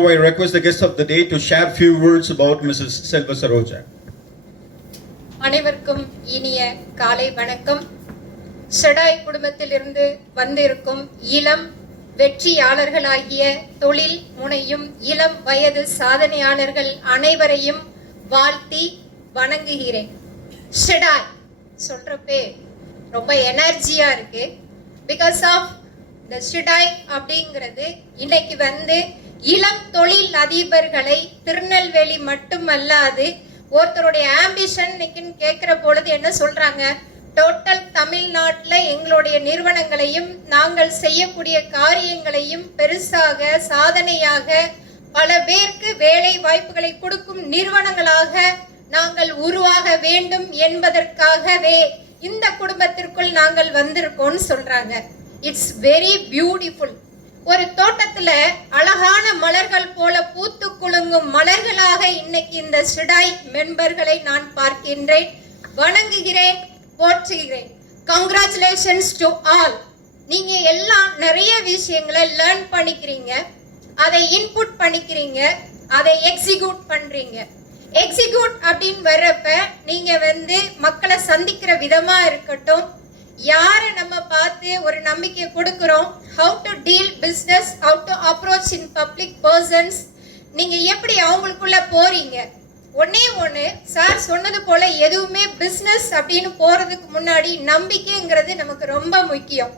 Now I request the guest of the day to share few words about Mrs. Selva Saroja. அனைவருக்கும் இனிய காலை வணக்கம். ஷெடாய் குடும்பத்திலிருந்து வந்திருக்கும் இளம் வெற்றியாளர்களாகிய தொழில் முனையும் இளம் வயது சாதனையாளர்கள் அனைவரையும் வாழ்த்தி வணங்குகிறேன். ஷெடாய் சொல்றப்பே ரொம்ப எனர்ஜியா இருக்கு. பிகாஸ் ஆஃப் த ஷெடாய் அப்படிங்கிறது இன்னைக்கு இளம் தொழில் அதிபர்களை திருநெல்வேலி மட்டுமல்லாது ஒருத்தருடைய ஆம்பிஷன் கேட்கிற பொழுது என்ன சொல்றாங்க, டோட்டல் தமிழ்நாட்டில் எங்களுடைய நிறுவனங்களையும் நாங்கள் செய்யக்கூடிய காரியங்களையும் பெருசாக சாதனையாக பல பேருக்கு வேலை வாய்ப்புகளை கொடுக்கும் நிறுவனங்களாக நாங்கள் உருவாக வேண்டும் என்பதற்காகவே இந்த குடும்பத்திற்குள் நாங்கள் வந்திருக்கோம்னு சொல்றாங்க. It's very beautiful. ஒரு தோட்டத்துல அழகான மலர்கள் போல பூத்து குலுங்கும் மலர்களாக இன்னைக்கு இந்த ஷெடாய் மெம்பர்களை நான் பார்க்கின்றேன், வணங்குகிறேன், போற்றுகிறேன். Congratulations to all. நீங்க எல்லாம் நிறைய விஷயங்களை லேர்ன் பண்ணிக்கிறீங்க, அதை இன்புட் பண்ணிக்கிறீங்க, அதை எக்ஸிக்யூட் பண்றீங்க. எக்ஸிக்யூட் அப்படின்னு வர்றப்ப நீங்க மக்களை சந்திக்கிற விதமா இருக்கட்டும், யாரை நம்ம பார்த்து ஒரு நம்பிக்கை கொடுக்கிறோம், how to deal business, how to approach in public persons, நீங்க எப்படி அவங்களுக்குள்ள போறீங்க. ஒண்ணு சார் சொன்னது போல எதுவுமே பிசினஸ் அப்படின்னு போறதுக்கு முன்னாடி நம்பிக்கைங்கிறது நமக்கு ரொம்ப முக்கியம்.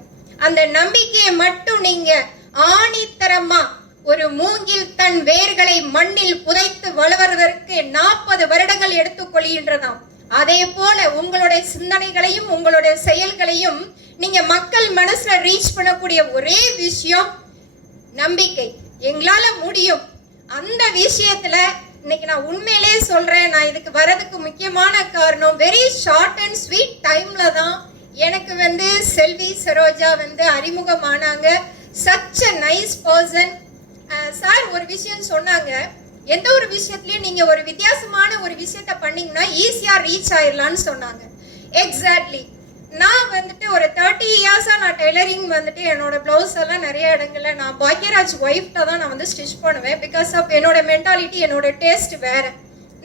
அந்த நம்பிக்கையை மட்டும் நீங்க ஆணித்தரமா ஒரு மூங்கில் தன் வேர்களை மண்ணில் புதைத்து வளர்வதற்கு 40 வருடங்கள் எடுத்துக்கொள்கின்றதாம். அதே போல உங்களுடைய சிந்தனைகளையும் உங்களுடைய செயல்களையும் நீங்க மக்கள் மனசுல ரீச் பண்ணக்கூடிய ஒரே விஷயம் நம்பிக்கை. எங்களால முடியும். அந்த விஷயத்துல இன்னைக்கு நான் உண்மையிலே சொல்றேன், நான் இதுக்கு வரதுக்கு முக்கியமான காரணம் வெரி ஷார்ட் அண்ட் ஸ்வீட் டைம்ல தான் எனக்கு செல்வி சரோஜா அறிமுகமானாங்க. Such a nice person. Sir ஒரு விஷயம் சொன்னாங்க, எந்த ஒரு விஷயத்துலயும் நீங்க ஒரு வித்தியாசமான ஒரு விஷயத்த பண்ணீங்கன்னா ஈஸியா ரீச் ஆயிடலாம்னு சொன்னாங்க. எக்ஸாக்ட்லி. நான் ஒரு 30 இயர்ஸா நான் டெய்லரிங் என்னோட பிளவுஸ் எல்லாம் நிறைய இடங்கள்ல நான் பாக்யராஜ் ஒய்ஃப்ட தான் நான் ஸ்டிச் பண்ணுவேன். பிகாஸ் ஆஃப் என்னோட மென்டாலிட்டி, என்னோட டேஸ்ட் வேற.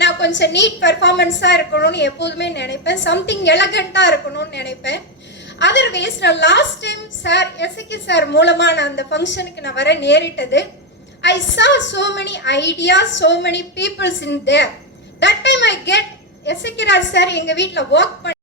நான் கொஞ்சம் நீட் பெர்ஃபார்மன்ஸா இருக்கணும்னு எப்போதுமே நினைப்பேன், சம்திங் எலகண்டா இருக்கணும்னு நினைப்பேன். அதர்வைஸ் நான் last time sir SK sir மூலமா நான் அந்த ஃபங்க்ஷனுக்கு நான் வர நேரிட்டது. I saw so many ideas, so many peoples in there. That time I get SK Raj sir எங்க வீட்டுல ஒர்க்